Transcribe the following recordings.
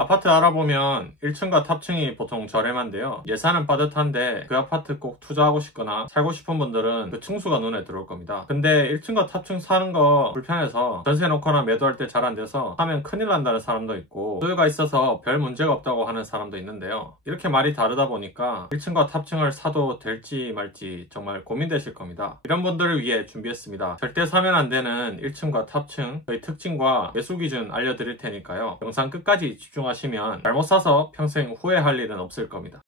아파트 알아보면 1층과 탑층이 보통 저렴한데요. 예산은 빠듯한데 그 아파트 꼭 투자하고 싶거나 살고 싶은 분들은 그 층수가 눈에 들어올 겁니다. 근데 1층과 탑층 사는 거 불편해서 전세 놓거나 매도할 때 잘 안 돼서 사면 큰일 난다는 사람도 있고, 소유가 있어서 별 문제가 없다고 하는 사람도 있는데요. 이렇게 말이 다르다 보니까 1층과 탑층을 사도 될지 말지 정말 고민되실 겁니다. 이런 분들을 위해 준비했습니다. 절대 사면 안 되는 1층과 탑층, 저희 특징과 매수 기준 알려드릴 테니까요. 영상 끝까지 집중하시면 잘못 사서 평생 후회할 일은 없을 겁니다.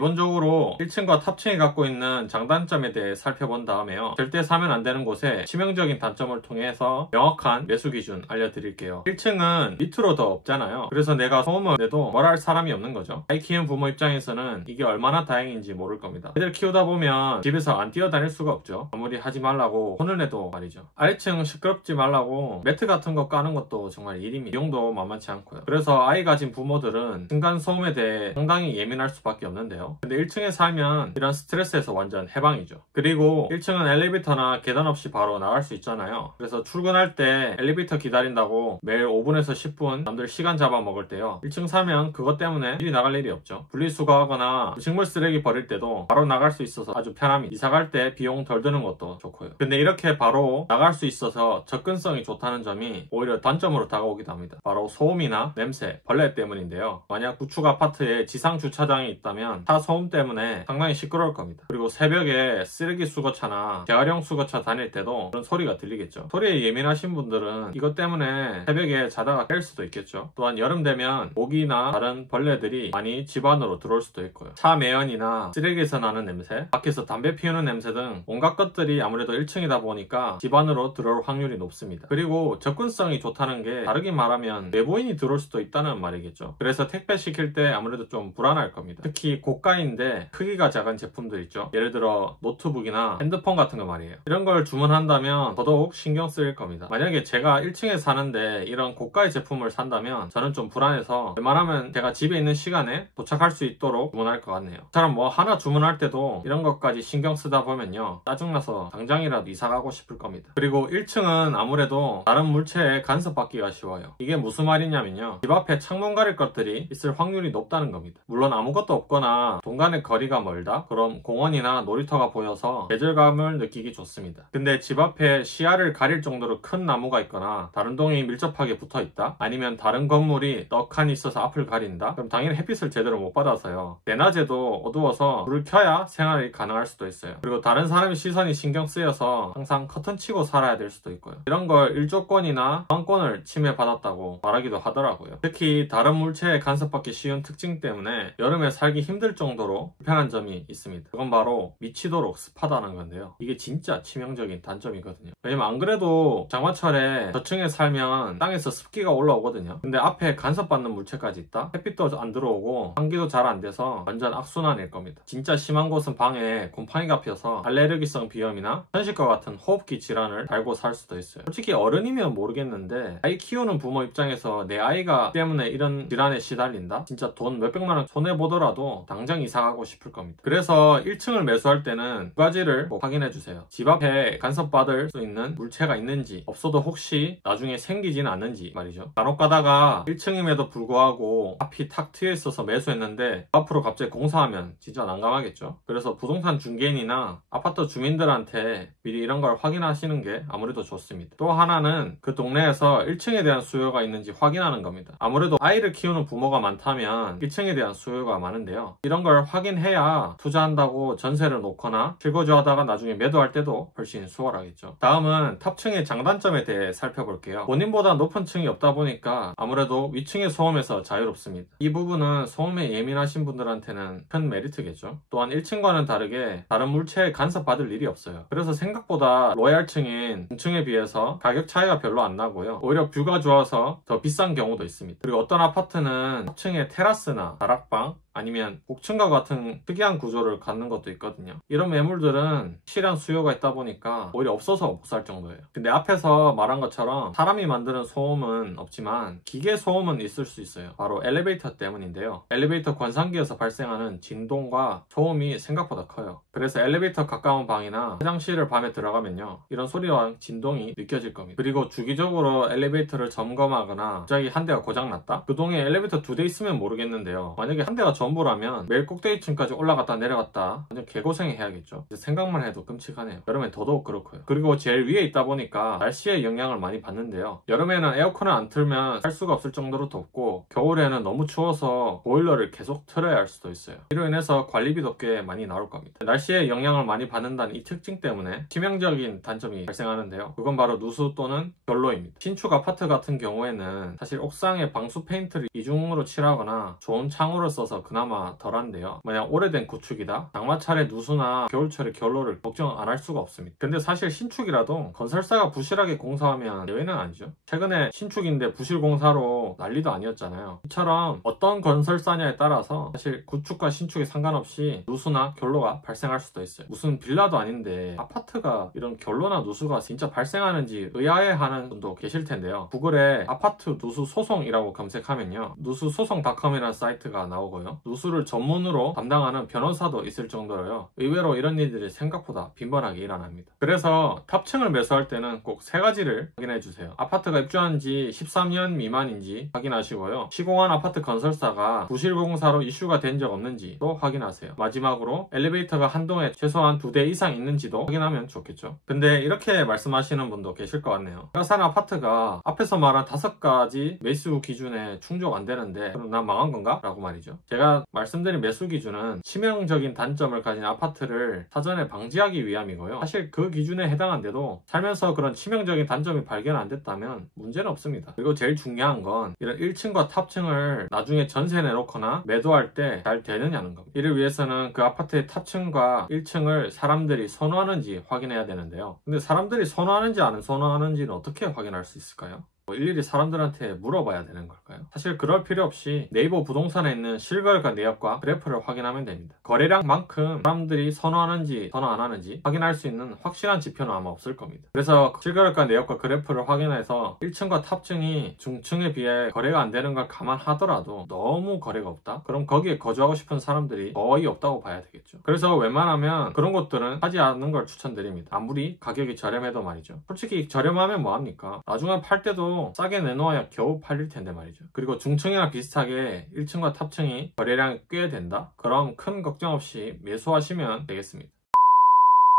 기본적으로 1층과 탑층이 갖고 있는 장단점에 대해 살펴본 다음에요. 절대 사면 안 되는 곳에 치명적인 단점을 통해서 명확한 매수 기준 알려드릴게요. 1층은 밑으로 더 없잖아요. 그래서 내가 소음을 내도 뭘 할 사람이 없는 거죠. 아이 키우는 부모 입장에서는 이게 얼마나 다행인지 모를 겁니다. 애들 키우다 보면 집에서 안 뛰어다닐 수가 없죠. 아무리 하지 말라고 혼을 내도 말이죠. 아래층 시끄럽지 말라고 매트 같은 거 까는 것도 정말 일입니다. 비용도 만만치 않고요. 그래서 아이 가진 부모들은 층간 소음에 대해 상당히 예민할 수밖에 없는데요. 근데 1층에 살면 이런 스트레스에서 완전 해방이죠. 그리고 1층은 엘리베이터나 계단 없이 바로 나갈 수 있잖아요. 그래서 출근할 때 엘리베이터 기다린다고 매일 5분에서 10분 남들 시간 잡아먹을 때요, 1층 사면 그것 때문에 일이 나갈 일이 없죠. 분리수거하거나 음식물 쓰레기 버릴 때도 바로 나갈 수 있어서 아주 편합니다. 이사 갈 때 비용 덜 드는 것도 좋고요. 근데 이렇게 바로 나갈 수 있어서 접근성이 좋다는 점이 오히려 단점으로 다가오기도 합니다. 바로 소음이나 냄새, 벌레 때문인데요. 만약 구축 아파트에 지상 주차장이 있다면 타 소음 때문에 상당히 시끄러울 겁니다. 그리고 새벽에 쓰레기 수거차나 재활용 수거차 다닐 때도 그런 소리가 들리겠죠. 소리에 예민하신 분들은 이것 때문에 새벽에 자다가 깰 수도 있겠죠. 또한 여름 되면 모기나 다른 벌레들이 많이 집 안으로 들어올 수도 있고요. 차 매연이나 쓰레기에서 나는 냄새, 밖에서 담배 피우는 냄새 등 온갖 것들이 아무래도 1층이다 보니까 집 안으로 들어올 확률이 높습니다. 그리고 접근성이 좋다는 게 다르게 말하면 외부인이 들어올 수도 있다는 말이겠죠. 그래서 택배 시킬 때 아무래도 좀 불안할 겁니다. 특히 고가인데 크기가 작은 제품들 있죠. 예를 들어 노트북이나 핸드폰 같은 거 말이에요. 이런 걸 주문한다면 더더욱 신경 쓰일 겁니다. 만약에 제가 1층에 사는데 이런 고가의 제품을 산다면 저는 좀 불안해서 웬만하면 제가 집에 있는 시간에 도착할 수 있도록 주문할 것 같네요. 사람 뭐 하나 주문할 때도 이런 것까지 신경 쓰다 보면요, 짜증나서 당장이라도 이사 가고 싶을 겁니다. 그리고 1층은 아무래도 다른 물체에 간섭받기가 쉬워요. 이게 무슨 말이냐면요, 집 앞에 창문 가릴 것들이 있을 확률이 높다는 겁니다. 물론 아무것도 없거나 동 간의 거리가 멀다? 그럼 공원이나 놀이터가 보여서 계절감을 느끼기 좋습니다. 근데 집 앞에 시야를 가릴 정도로 큰 나무가 있거나 다른 동이 밀접하게 붙어 있다? 아니면 다른 건물이 떡하니 있어서 앞을 가린다? 그럼 당연히 햇빛을 제대로 못 받아서요, 대낮에도 어두워서 불을 켜야 생활이 가능할 수도 있어요. 그리고 다른 사람의 시선이 신경 쓰여서 항상 커튼 치고 살아야 될 수도 있고요. 이런 걸 일조권이나 저항권을 침해받았다고 말하기도 하더라고요. 특히 다른 물체에 간섭받기 쉬운 특징 때문에 여름에 살기 힘들 정도로 불편한 점이 있습니다. 그건 바로 미치도록 습하다는 건데요. 이게 진짜 치명적인 단점이거든요. 왜냐면 안 그래도 장마철에 저층에 살면 땅에서 습기가 올라오거든요. 근데 앞에 간섭받는 물체까지 있다? 햇빛도 안 들어오고 환기도 잘 안 돼서 완전 악순환일 겁니다. 진짜 심한 곳은 방에 곰팡이가 펴서 알레르기성 비염이나 현식과 같은 호흡기 질환을 달고 살 수도 있어요. 솔직히 어른이면 모르겠는데 아이 키우는 부모 입장에서 내 아이가 때문에 이런 질환에 시달린다? 진짜 돈 몇백만 원 손해보더라도 당장 이사가고 싶을 겁니다. 그래서 1층을 매수할 때는 두 가지를 꼭 확인해 주세요. 집 앞에 간섭받을 수 있는 물체가 있는지, 없어도 혹시 나중에 생기지는 않는지 말이죠. 간혹 가다가 1층임에도 불구하고 앞이 탁 트여 있어서 매수했는데 앞으로 갑자기 공사하면 진짜 난감하겠죠. 그래서 부동산 중개인이나 아파트 주민들한테 미리 이런 걸 확인하시는 게 아무래도 좋습니다. 또 하나는 그 동네에서 1층에 대한 수요가 있는지 확인하는 겁니다. 아무래도 아이를 키우는 부모가 많다면 1층에 대한 수요가 많은데요, 이런 걸 확인해야 투자한다고 전세를 놓거나 실거주하다가 나중에 매도할 때도 훨씬 수월하겠죠. 다음은 탑층의 장단점에 대해 살펴볼게요. 본인보다 높은 층이 없다 보니까 아무래도 위층의 소음에서 자유롭습니다. 이 부분은 소음에 예민하신 분들한테는 큰 메리트겠죠. 또한 1층과는 다르게 다른 물체에 간섭받을 일이 없어요. 그래서 생각보다 로얄층인 중층에 비해서 가격 차이가 별로 안 나고요, 오히려 뷰가 좋아서 더 비싼 경우도 있습니다. 그리고 어떤 아파트는 탑층에 테라스나 다락방 아니면 복층 층과 같은 특이한 구조를 갖는 것도 있거든요. 이런 매물들은 실현 수요가 있다 보니까 오히려 없어서 못 살 정도예요. 근데 앞에서 말한 것처럼 사람이 만드는 소음은 없지만 기계 소음은 있을 수 있어요. 바로 엘리베이터 때문인데요. 엘리베이터 관상기에서 발생하는 진동과 소음이 생각보다 커요. 그래서 엘리베이터 가까운 방이나 화장실을 밤에 들어가면요, 이런 소리와 진동이 느껴질 겁니다. 그리고 주기적으로 엘리베이터를 점검하거나 갑자기 한 대가 고장났다? 그 동에 엘리베이터 2대 있으면 모르겠는데요, 만약에 한 대가 전부라면 매일 꼭대기층까지 올라갔다 내려갔다 완전 개고생이 해야겠죠. 생각만 해도 끔찍하네요. 여름엔 더더욱 그렇고요. 그리고 제일 위에 있다 보니까 날씨의 영향을 많이 받는데요, 여름에는 에어컨을 안 틀면 살 수가 없을 정도로 덥고 겨울에는 너무 추워서 보일러를 계속 틀어야 할 수도 있어요. 이로 인해서 관리비도 꽤 많이 나올 겁니다. 날씨의 영향을 많이 받는다는 이 특징 때문에 치명적인 단점이 발생하는데요, 그건 바로 누수 또는 결로입니다. 신축 아파트 같은 경우에는 사실 옥상에 방수 페인트를 이중으로 칠하거나 좋은 창호를 써서 그나마 덜한데요, 만약 오래된 구축이다, 장마철에 누수나 겨울철에 결로를 걱정 안 할 수가 없습니다. 근데 사실 신축이라도 건설사가 부실하게 공사하면 예외는 아니죠. 최근에 신축인데 부실 공사로 난리도 아니었잖아요. 이처럼 어떤 건설사냐에 따라서 사실 구축과 신축에 상관없이 누수나 결로가 발생할 수도 있어요. 무슨 빌라도 아닌데 아파트가 이런 결로나 누수가 진짜 발생하는지 의아해하는 분도 계실 텐데요, 구글에 아파트 누수 소송이라고 검색하면요, 누수소송닷컴이라는 사이트가 나오고요, 누수를 전문으로 담당하는 변호사도 있을 정도로요, 의외로 이런 일들이 생각보다 빈번하게 일어납니다. 그래서 탑층을 매수할 때는 꼭 세 가지를 확인해 주세요. 아파트가 입주한 지 13년 미만인지 확인하시고요, 시공한 아파트 건설사가 부실 공사로 이슈가 된 적 없는지도 확인하세요. 마지막으로 엘리베이터가 한 동에 최소한 2대 이상 있는지도 확인하면 좋겠죠. 근데 이렇게 말씀하시는 분도 계실 것 같네요. 제가 사는 아파트가 앞에서 말한 5가지 매수 기준에 충족 안 되는데 그럼 난 망한 건가? 라고 말이죠. 제가 말씀드린 매수 기준은 치명적인 단점을 가진 아파트를 사전에 방지하기 위함이고요, 사실 그 기준에 해당한데도 살면서 그런 치명적인 단점이 발견 안 됐다면 문제는 없습니다. 그리고 제일 중요한 건 이런 1층과 탑층을 나중에 전세 내놓거나 매도할 때 잘 되느냐는 겁니다. 이를 위해서는 그 아파트의 탑층과 1층을 사람들이 선호하는지 확인해야 되는데요, 근데 사람들이 선호하는지 안 선호하는지는 어떻게 확인할 수 있을까요? 일일이 사람들한테 물어봐야 되는 걸까요? 사실 그럴 필요 없이 네이버 부동산에 있는 실거래가 내역과 그래프를 확인하면 됩니다. 거래량만큼 사람들이 선호하는지 선호 안 하는지 확인할 수 있는 확실한 지표는 아마 없을 겁니다. 그래서 실거래가 내역과 그래프를 확인해서 1층과 탑층이 중층에 비해 거래가 안 되는 걸 감안하더라도 너무 거래가 없다? 그럼 거기에 거주하고 싶은 사람들이 거의 없다고 봐야 되겠죠. 그래서 웬만하면 그런 곳들은 하지 않는 걸 추천드립니다. 아무리 가격이 저렴해도 말이죠. 솔직히 저렴하면 뭐합니까? 나중에 팔 때도 싸게 내놓아야 겨우 팔릴 텐데 말이죠. 그리고 중층이랑 비슷하게 1층과 탑층이 거래량이 꽤 된다? 그럼 큰 걱정 없이 매수하시면 되겠습니다.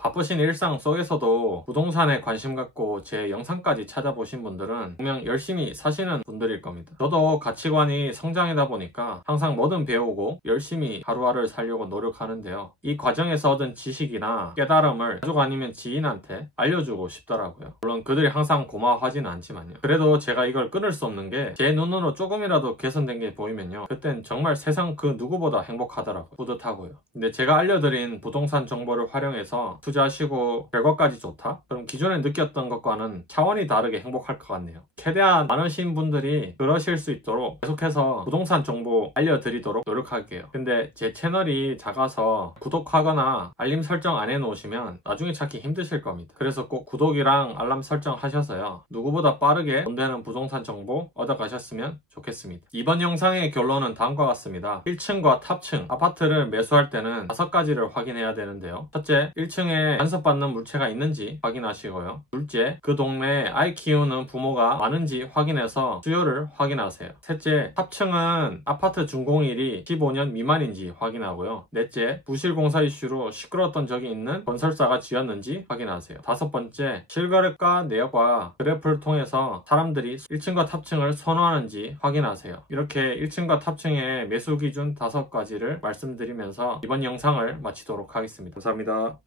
바쁘신 일상 속에서도 부동산에 관심 갖고 제 영상까지 찾아보신 분들은 분명 열심히 사시는 분들일 겁니다. 저도 가치관이 성장이다 보니까 항상 뭐든 배우고 열심히 하루하루를 살려고 노력하는데요, 이 과정에서 얻은 지식이나 깨달음을 가족 아니면 지인한테 알려주고 싶더라고요. 물론 그들이 항상 고마워하지는 않지만요. 그래도 제가 이걸 끊을 수 없는 게 제 눈으로 조금이라도 개선된 게 보이면요, 그땐 정말 세상 그 누구보다 행복하더라고요. 뿌듯하고요. 근데 제가 알려드린 부동산 정보를 활용해서 투자하시고 결과까지 좋다? 그럼 기존에 느꼈던 것과는 차원이 다르게 행복할 것 같네요. 최대한 많으신 분들이 그러실 수 있도록 계속해서 부동산 정보 알려드리도록 노력할게요. 근데 제 채널이 작아서 구독하거나 알림 설정 안 해놓으시면 나중에 찾기 힘드실 겁니다. 그래서 꼭 구독이랑 알람 설정 하셔서요, 누구보다 빠르게 돈 되는 부동산 정보 얻어가셨으면 좋겠습니다. 이번 영상의 결론은 다음과 같습니다. 1층과 탑층 아파트를 매수할 때는 5가지를 확인해야 되는데요, 첫째, 1층에 간섭받는 물체가 있는지 확인하시고요, 둘째, 그 동네에 아이 키우는 부모가 많은지 확인해서 수요를 확인하세요. 셋째, 탑층은 아파트 준공일이 15년 미만인지 확인하고요, 넷째, 부실 공사 이슈로 시끄러웠던 적이 있는 건설사가 지었는지 확인하세요. 다섯 번째, 실거래가 내역과 그래프를 통해서 사람들이 1층과 탑층을 선호하는지 확인하세요. 이렇게 1층과 탑층의 매수 기준 5가지를 말씀드리면서 이번 영상을 마치도록 하겠습니다. 감사합니다.